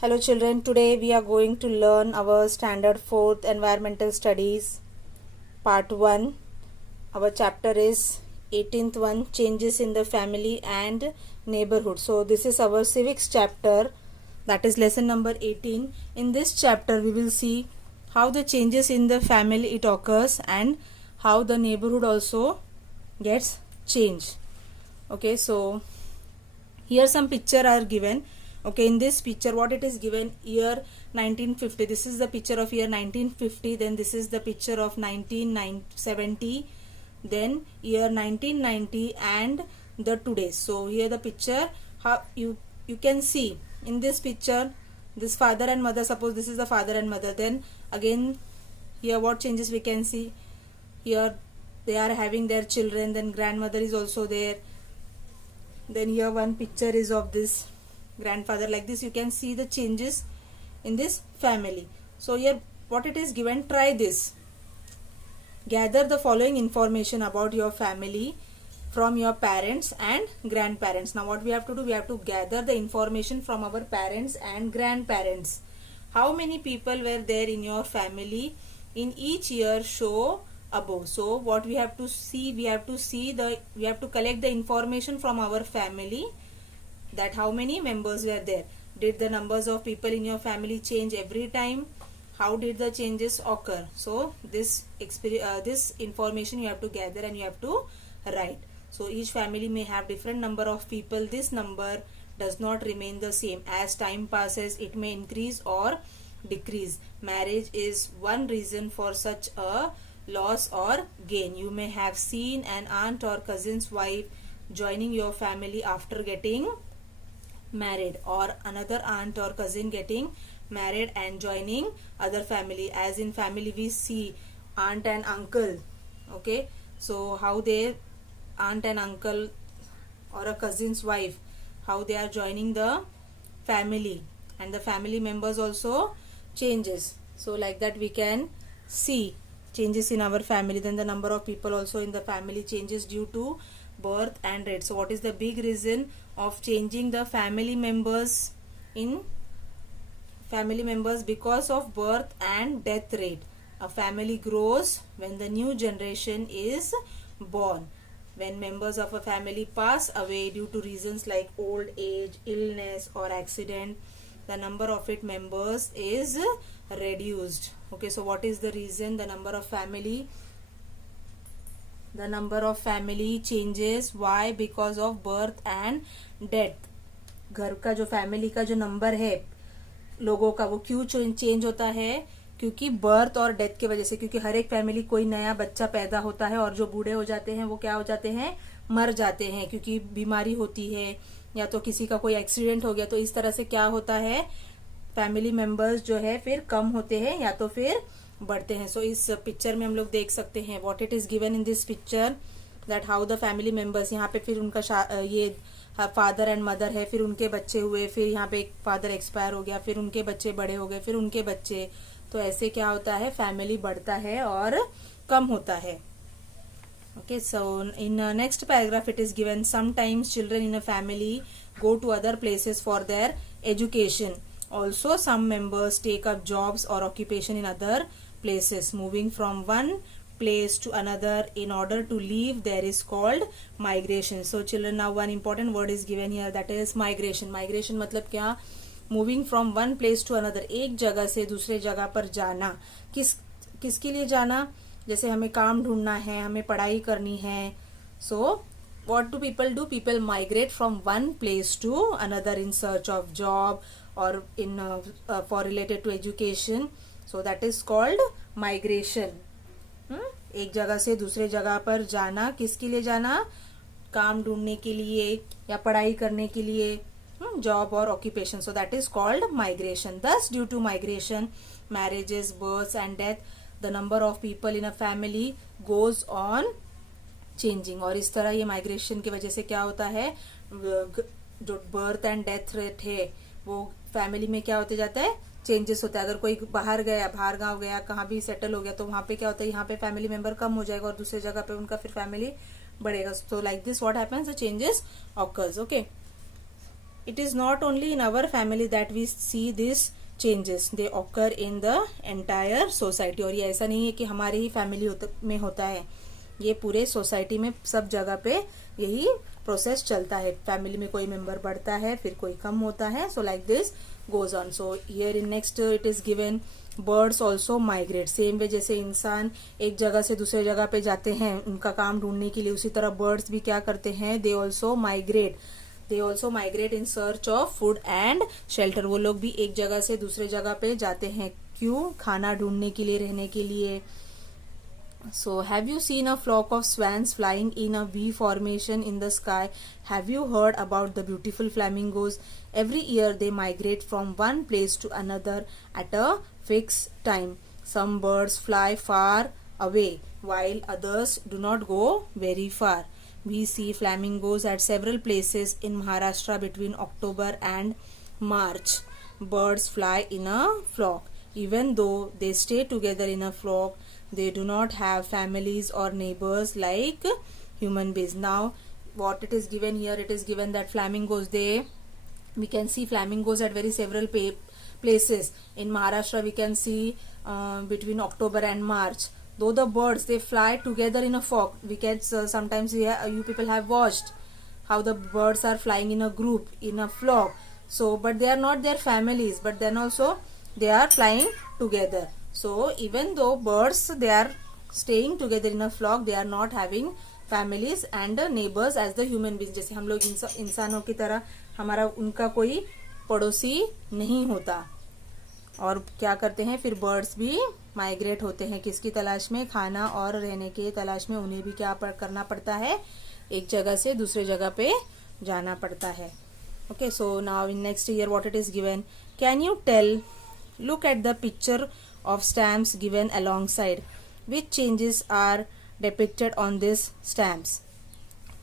Hello children, today we are going to learn our standard 4th environmental studies part 1. Our chapter is 18th one, changes in the family and neighborhood. So this is our civics chapter, that is lesson number 18. In this chapter we will see how the changes in the family it occurs and how the neighborhood also gets changed. Okay, so here some picture are given. Okay, in this picture what it is given, year 1950, this is the picture of year 1950, then this is the picture of 1970, then year 1990 and the today. So here the picture, how you can see in this picture this father and mother, suppose this is the father and mother, then again here what changes we can see, here they are having their children, then grandmother is also there, then here one picture is of this grandfather. Like this you can see the changes in this family. So here what it is given, try this. Gather the following information about your family from your parents and grandparents. Now what we have to do, we have to gather the information from our parents and grandparents. How many people were there in your family in each year show above. So what we have to see, we have to collect the information from our family, that how many members were there. Did the numbers of people in your family change every time? How did the changes occur? So this information you have to gather and you have to write. So each family may have different number of people. This number does not remain the same. As time passes, it may increase or decrease. Marriage is one reason for such a loss or gain. You may have seen an aunt or cousin's wife joining your family after getting married, or another aunt or cousin getting married and joining other family. As in family we see aunt and uncle. Okay, so how they, aunt and uncle or a cousin's wife, how they are joining the family, and the family members also changes. So like that we can see changes in our family. Then the number of people also in the family changes due to birth and death. So what is the big reason of changing the family members in family members? Because of birth and death rate. A family grows when the new generation is born. When members of a family pass away due to reasons like old age, illness or accident, the number of its members is reduced. Okay, so what is the reason? The number of family changes. Why? Because of birth and death. घर का जो family का जो number है लोगों का, वो क्यों चेंज होता है? क्योंकि बर्थ और डेथ की वजह से. क्योंकि हर एक फैमिली कोई नया बच्चा पैदा होता है और जो बूढ़े हो जाते हैं वो क्या हो जाते हैं, मर जाते हैं, क्योंकि बीमारी होती है या तो किसी का कोई एक्सीडेंट हो गया. तो इस तरह से क्या होता है, फैमिली मेंबर्स जो है फिर कम होते हैं या तो फिर बढ़ते हैं. सो इस पिक्चर में हम लोग देख सकते हैं what it is given in this picture, that how the family members. यहाँ पे फिर उनका ये फादर एंड मदर है, फिर उनके बच्चे हुए, फिर यहाँ पे एक फादर एक्सपायर हो गया, फिर उनके बच्चे बड़े हो गए, फिर उनके बच्चे. तो ऐसे क्या होता है, फैमिली बढ़ता है और कम होता है. Okay, so in next paragraph it is given, sometimes children in a family go to other places for their education. Also some members take up jobs or occupation in other places. Moving from one place to another in order to leave there is called migration. So children, now one important word is given here, that is migration. Migration मतलब क्या, moving from one place to another, एक जगह से दूसरे जगह पर जाना. किसके लिए जाना? जैसे हमें काम ढूंढना है, हमें पढ़ाई करनी है. So what do? People migrate from one place to another in search of job or in for related to education. So that is called migration. एक जगह से दूसरे जगह पर जाना. किसके लिए जाना? काम ढूंढने के लिए या पढ़ाई करने के लिए, जॉब और occupation. So that is called migration. Thus due to migration, marriages, births and death, the number of people in a family goes on changing. और इस तरह ये माइग्रेशन की वजह से क्या होता है, जो बर्थ एंड डेथ रेट है वो फैमिली में क्या होते जाता है, चेंजेस होता है. अगर कोई बाहर गांव गया, कहाँ भी सेटल हो गया, तो वहां पे क्या होता है, यहाँ पे फैमिली मेंबर कम हो जाएगा और दूसरे जगह पे उनका फिर फैमिली बढ़ेगा. So like this what happens, the changes occurs. Okay, it is not only in our family that we see this changes, they occur in the entire society. और ये ऐसा नहीं है कि हमारे ही फैमिली में होता है, ये पूरे सोसाइटी में सब जगह पे यही प्रोसेस चलता है. फैमिली में कोई मेंबर बढ़ता है, फिर कोई कम होता है. So like this goes on. So here in next it is given birds also migrate. Same way जैसे इंसान एक जगह से दूसरे जगह पे जाते हैं उनका काम ढूंढने के लिए, उसी तरह बर्ड्स भी क्या करते हैं, they also migrate. They also migrate in search of food and shelter. वो लोग भी एक जगह से दूसरे जगह पे जाते हैं. क्यों? खाना ढूंढने के लिए, रहने के लिए. So, have you seen a flock of swans flying in a V formation in the sky? Have you heard about the beautiful flamingos? Every year they migrate from one place to another at a fixed time. Some birds fly far away while others do not go very far. We see flamingos at several places in Maharashtra between October and March. Birds fly in a flock. Even though they stay together in a flock, they do not have families or neighbors like human beings. Now what it is given here, it is given that flamingos, we can see flamingos at very several places in Maharashtra. We can see between October and March. Though the birds, they fly together in a flock. We can sometimes you people have watched how the birds are flying in a group, in a flock. So but they are not their families, but then also they are flying together. So even though birds, they are staying together in a flock, they are not having families and neighbors as the human beings. जैसे हम लोग इंसानों की तरह हमारा उनका कोई पड़ोसी नहीं होता. और क्या करते हैं फिर बर्ड्स भी माइग्रेट होते हैं किसकी तलाश में, खाना और रहने के तलाश में. उन्हें भी क्या करना पड़ता है, एक जगह से दूसरे जगह पे जाना पड़ता है. Okay, so now in next year what it is given, can you tell, look at the picture of stamps given alongside. Which changes are depicted on these stamps?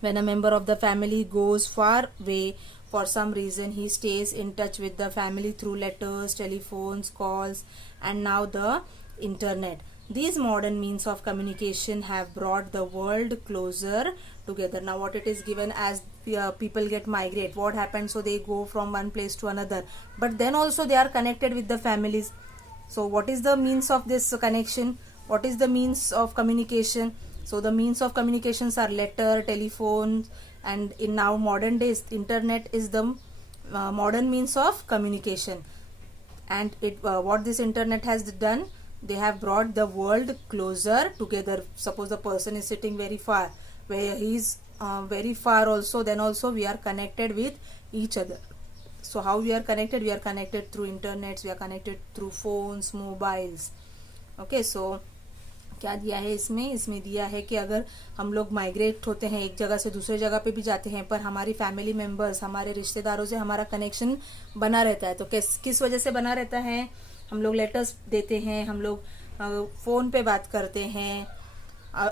When a member of the family goes far away for some reason, he stays in touch with the family through letters, telephones, calls, and now the internet. These modern means of communication have brought the world closer together. Now what it is given, as people get migrate, what happens? So they go from one place to another, but then also they are connected with the families. So what is the means of this connection? What is the means of communication? So the means of communications are letter, telephone, and in now modern days internet is the modern means of communication. And it what this internet has done, they have brought the world closer together. Suppose the person is sitting very far, where he is very far also, then also we are connected with each other. So how we are connected? We are connected through internets, we are connected through phones, mobiles. Okay, so क्या दिया है इसमें? इसमें दिया है कि अगर हम लोग माइग्रेट होते हैं, एक जगह से दूसरे जगह पे भी जाते हैं, पर हमारी फैमिली मेंबर्स, हमारे रिश्तेदारों से हमारा कनेक्शन बना रहता है. तो किस वजह से बना रहता है? हम लोग लेटर्स देते हैं, हम लोग फोन पे बात करते हैं.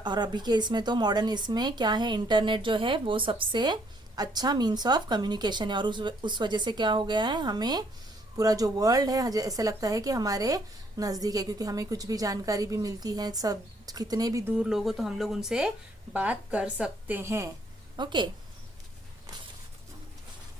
और अभी के इसमें तो मॉडर्न इसमें क्या है, इंटरनेट जो है वो सबसे अच्छा मीन्स ऑफ कम्युनिकेशन है. और उस वजह से क्या हो गया है, हमें पूरा जो वर्ल्ड है ऐसा लगता है कि हमारे नजदीक है, क्योंकि हमें कुछ भी जानकारी भी मिलती है. सब कितने भी दूर लोग हो तो हम लोग उनसे बात कर सकते हैं. Okay,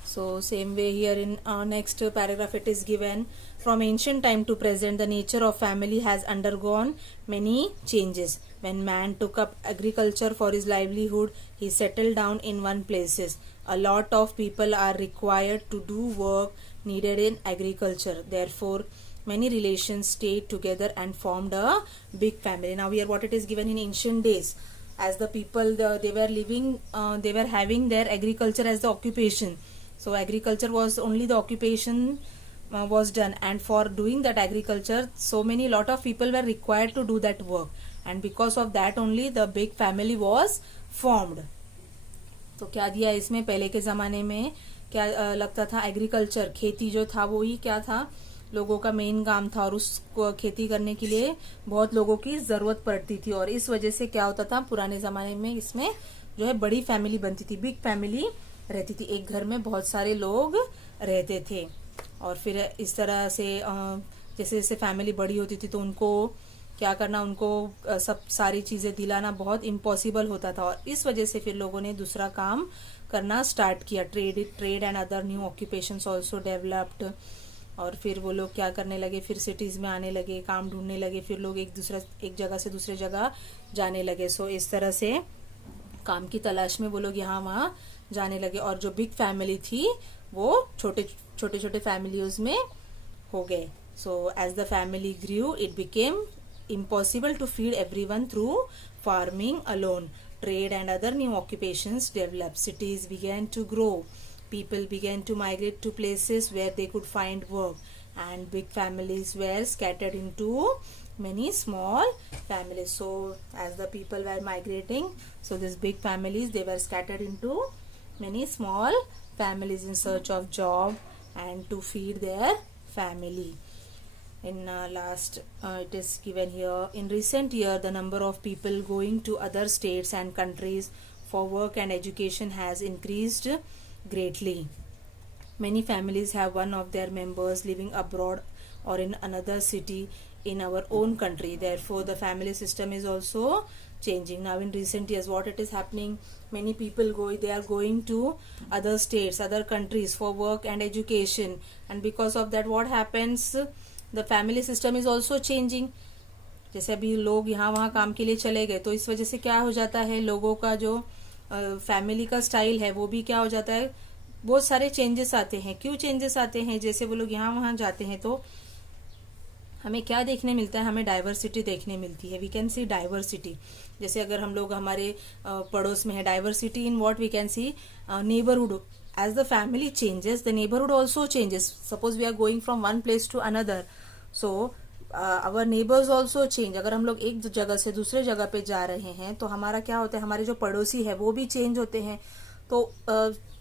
so same way here in next paragraph it is given, from ancient time to present the nature of family has undergone many changes. When man took up agriculture for his livelihood, he settled down in one places. A lot of people are required to do work needed in agriculture. Therefore, many relations stayed together and formed a big family. Now here what it is given, in ancient days, as the people they were living, they were having their agriculture as the occupation. So agriculture was only the occupation was done, and for doing that agriculture, so many lot of people were required to do that work, and because of that only the big family was formed. तो क्या दिया इसमें, पहले के ज़माने में क्या लगता था, एग्रीकल्चर, खेती जो था वो ही क्या था, लोगों का मेन काम था, और उसको खेती करने के लिए बहुत लोगों की ज़रूरत पड़ती थी. और इस वजह से क्या होता था, पुराने ज़माने में इसमें जो है बड़ी फैमिली बनती थी, बिग फैमिली रहती थी, एक घर में बहुत सारे लोग रहते थे. और फिर इस तरह से जैसे जैसे फैमिली बड़ी होती थी तो उनको क्या करना, उनको सब सारी चीज़ें दिलाना बहुत इम्पॉसिबल होता था. और इस वजह से फिर लोगों ने दूसरा काम करना स्टार्ट किया. Trade and other new occupations also developed. और फिर वो लोग क्या करने लगे, फिर सिटीज़ में आने लगे, काम ढूंढने लगे, फिर लोग एक जगह से दूसरे जगह जाने लगे. सो इस तरह से काम की तलाश में वो लोग यहाँ वहाँ जाने लगे. और जो बिग फैमिली थी वो छोटे छोटे फैमिलीज में हो गए. So as the family grew it became impossible to feed everyone through farming alone. Trade and other new occupations developed. Cities began to grow. People began to migrate to places where they could find work, and big families were scattered into many small families. So as the people were migrating, so these big families, they were scattered into many small families in search of job and to feed their family. In it is given here, in recent year the number of people going to other states and countries for work and education has increased greatly. Many families have one of their members living abroad or in another city in our own country. Therefore the family system is also changing. Now in recent years what it is happening, many people they are going to other states, other countries for work and education, and because of that what happens, the family system is also changing. जैसे अभी लोग यहाँ वहाँ काम के लिए चले गए, तो इस वजह से क्या हो जाता है, लोगों का जो फैमिली का स्टाइल है वो भी क्या हो जाता है, बहुत सारे चेंजेस आते हैं. क्यों चेंजेस आते हैं, जैसे वो लोग यहाँ वहाँ जाते हैं तो हमें क्या देखने मिलता है, हमें डाइवर्सिटी देखने मिलती है. We can see diversity. जैसे अगर हम लोग हमारे पड़ोस में है, diversity in what we can see neighbourhood. As the family changes, the neighborhood also changes. Suppose we are going from one place to another, so our neighbors also change. अगर हम लोग एक जगह से दूसरे जगह पे जा रहे हैं तो हमारा क्या होता है, हमारे जो पड़ोसी है वो भी चेंज होते हैं. तो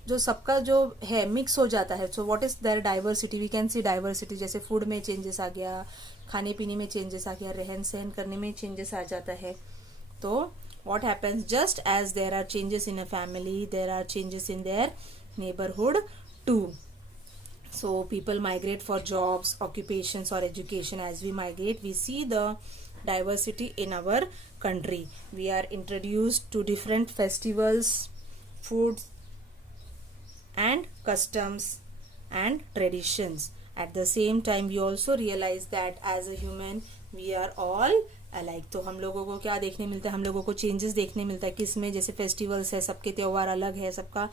जो सबका जो है मिक्स हो जाता है. So what is there diversity, we can see diversity. जैसे फूड में चेंजेस आ गया, खाने पीने में चेंजेस आ गया, रहन सहन करने में चेंजेस आ जाता है. तो what happens, just as there are changes in a family, there are changes in their neighborhood too. So people migrate for jobs, occupations or education. As we migrate, we see the diversity in our country. We are introduced to different festivals, foods and customs and traditions. At the same time we also realize that as a human we are all alike. तो हम लोगों को क्या देखने मिलता है, हम लोगों को चेंजेस देखने मिलता है. किसमें, जैसे फेस्टिवल्स है, सबके त्योहार अलग है, सबका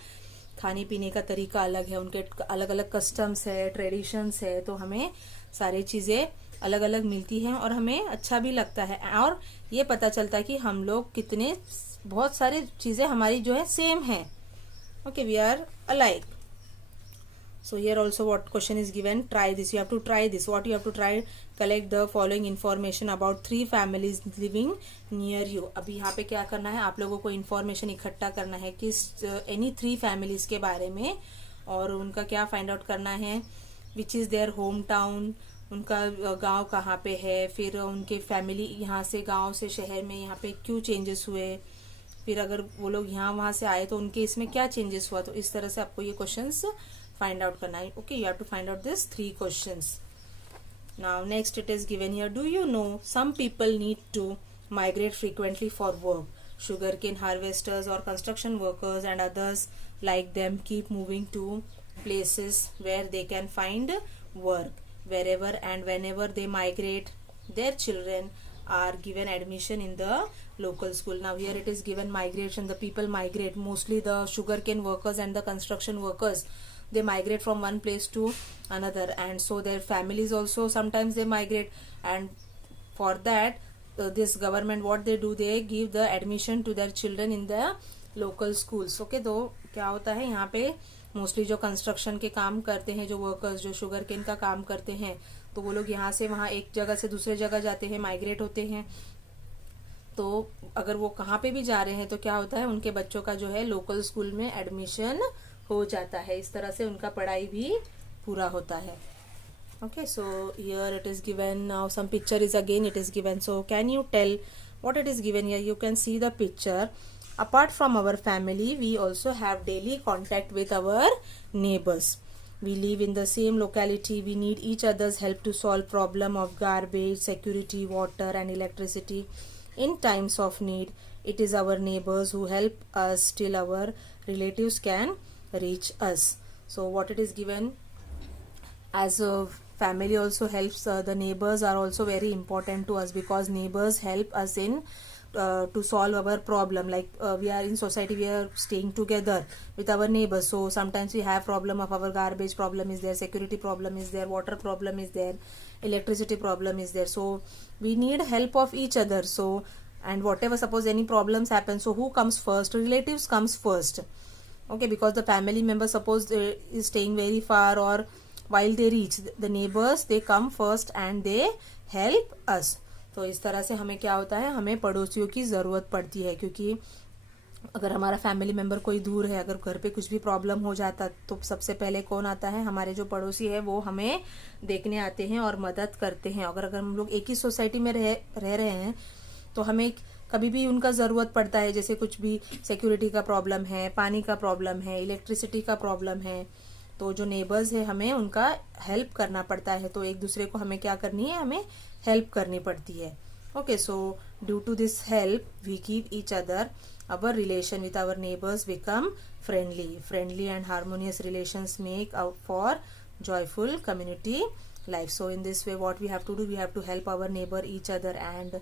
खाने पीने का तरीका अलग है, उनके अलग अलग कस्टम्स है, ट्रेडिशंस है. तो हमें सारी चीज़ें अलग अलग मिलती हैं और हमें अच्छा भी लगता है. और ये पता चलता है कि हम लोग कितने, बहुत सारी चीज़ें हमारी जो है सेम है. Okay, we are alike. So here also what question is given, try this. You have to try this. What you have to try, collect the following information about 3 families living near you. अभी यहाँ पे क्या करना है, आप लोगों को information इकट्ठा करना है किस any 3 families के बारे में, और उनका क्या find out करना है, which is their home town, उनका गांव कहाँ पे है, फिर उनके फैमिली यहाँ से गांव से शहर में यहाँ पे क्यों चेंजेस हुए, फिर अगर वो लोग यहाँ वहाँ से आए तो उनके इसमें क्या चेंजेस हुआ. तो इस तरह से आपको ये क्वेश्चंस find out करना है. Okay, you have to find out this 3 questions. Now next it is given here, do you know some people need to migrate frequently for work. Sugarcane harvesters or construction workers and others like them keep moving to places where they can find work. Wherever and whenever they migrate, their children are given admission in the local school. Now here it is given migration, the people migrate, mostly the sugarcane workers and the construction workers. They migrate from one place to another, and so their families also sometimes they migrate, and for that this government what they do, they give the admission to their children in the local schools. Okay, तो क्या होता है यहाँ पे mostly जो construction के काम करते हैं, जो वर्कर्स जो शुगर केन का काम करते हैं, तो वो लोग यहाँ से वहाँ एक जगह से दूसरे जगह जाते हैं, माइग्रेट होते हैं. तो अगर वो कहाँ पे भी जा रहे हैं तो क्या होता है, उनके बच्चों का जो है लोकल स्कूल में एडमिशन हो जाता है. इस तरह से उनका पढ़ाई भी पूरा होता है. Okay, so here it is given. Now some picture is again it is given. So can you tell what it is given here? You can see the picture. Apart from our family, we also have daily contact with our neighbors. We live in the same locality. We need each other's help to solve problem of garbage, security, water and electricity. In times of need, it is our neighbors who help us till our relatives can reach us. So what it is given, as a family also helps, the neighbors are also very important to us, because neighbors help us in to solve our problem. Like we are in society, we are staying together with our neighbors, so sometimes we have problem of our garbage problem is there, security problem is there, water problem is there, electricity problem is there, so we need help of each other. So, and whatever, suppose any problems happen, so who comes first? Relatives comes first. Okay, because the family member, suppose they is staying very far, or while they reach, the neighbors they come first and they help us. तो इस तरह से हमें क्या होता है, हमें पड़ोसियों की ज़रूरत पड़ती है, क्योंकि अगर हमारा फैमिली मेम्बर कोई दूर है, अगर घर पे कुछ भी प्रॉब्लम हो जाता, तो सबसे पहले कौन आता है? हमारे जो पड़ोसी है वो हमें देखने आते हैं और मदद करते हैं. अगर हम लोग एक ही सोसाइटी में रह रहे हैं, तो हमें कभी भी उनका ज़रूरत पड़ता है, जैसे कुछ भी सिक्योरिटी का प्रॉब्लम है, पानी का प्रॉब्लम है, इलेक्ट्रिसिटी का प्रॉब्लम है, तो जो नेबर्स है हमें उनका हेल्प करना पड़ता है. तो एक दूसरे को हमें क्या करनी है, हमें हेल्प करनी पड़ती है. Okay, so due to this help we keep each other, our relation with our neighbors become friendly and harmonious relations make for joyful community life. So in this way, what we have to do, we have to help our neighbor each other, and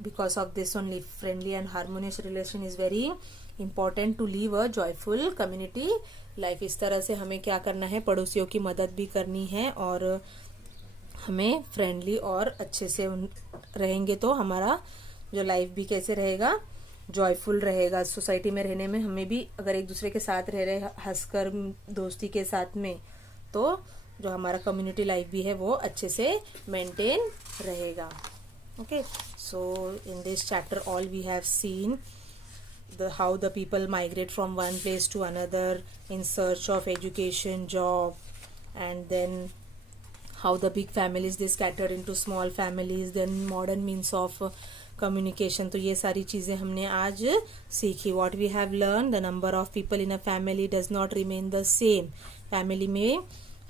because of this only, friendly and harmonious relation is very important to live a joyful community life. इस तरह से हमें क्या करना है, पड़ोसियों की मदद भी करनी है, और हमें फ्रेंडली और अच्छे से रहेंगे तो हमारा जो लाइफ भी कैसे रहेगा, जॉयफुल रहेगा. सोसाइटी में रहने में हमें भी, अगर एक दूसरे के साथ रह रहे हंसकर दोस्ती के साथ में, तो जो हमारा कम्युनिटी लाइफ भी है वो अच्छे से मेंटेन रहेगा. Okay, so in this chapter all we have seen how the people migrate from one place to another in search of education, job, and then how the big families they scatter into small families, then modern means of communication. तो ये सारी चीज़ें हमने आज सीखी. what we have learned, the number of people in a family does not remain the same. Family में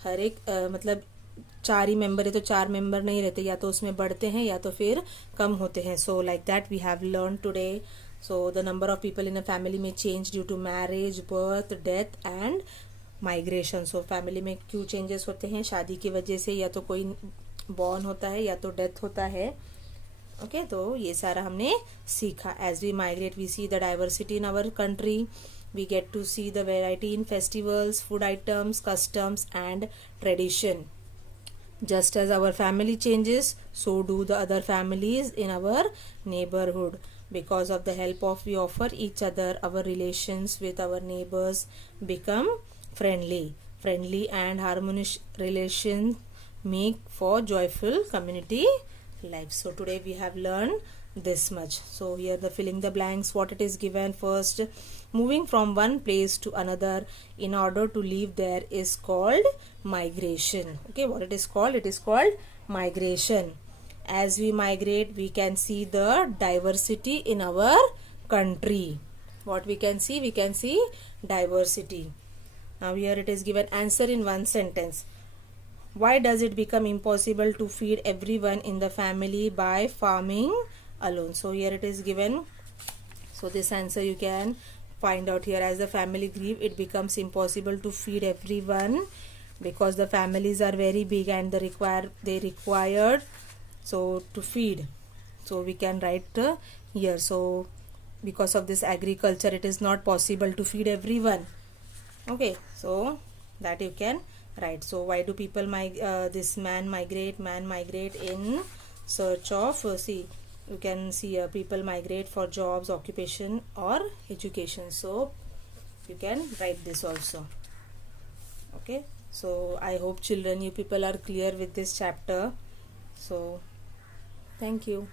हर एक मतलब 4 ही मेंबर है, तो 4 मेंबर नहीं रहते, या तो उसमें बढ़ते हैं या तो फिर कम होते हैं. So like that we have learn today. So the number of people in a family में change due to marriage, birth, death and migration. So family में क्यों चेंजेस होते हैं? शादी की वजह से, या तो कोई बॉर्न होता है या तो डेथ होता है. ओके, तो ये सारा हमने सीखा. As we migrate we see the diversity in our country, we get to see the variety in festivals, food items, customs and tradition. Just as our family changes, so do the other families in our neighborhood. Because of the help of we offer each other, our relations with our neighbors become friendly and harmonious relations make for joyful community life. So today we have learned this much. So here the filling the blanks, what it is given. First, moving from one place to another in order to live there is called migration. Okay, what it is called? It is called migration. As we migrate, we can see the diversity in our country. What we can see? We can see diversity. Now here it is given, answer in one sentence. Why does it become impossible to feed everyone in the family by farming alone? So here it is given. So this answer you can find out here. As the family grieve, it becomes impossible to feed everyone because the families are very big and they required so to feed. So we can write here. So because of this agriculture, it is not possible to feed everyone. Okay, so that you can write. So why do people this man migrate in search of see, you can see people migrate for jobs, occupation or education. So you can write this also. Okay, so I hope children, you people are clear with this chapter. So thank you.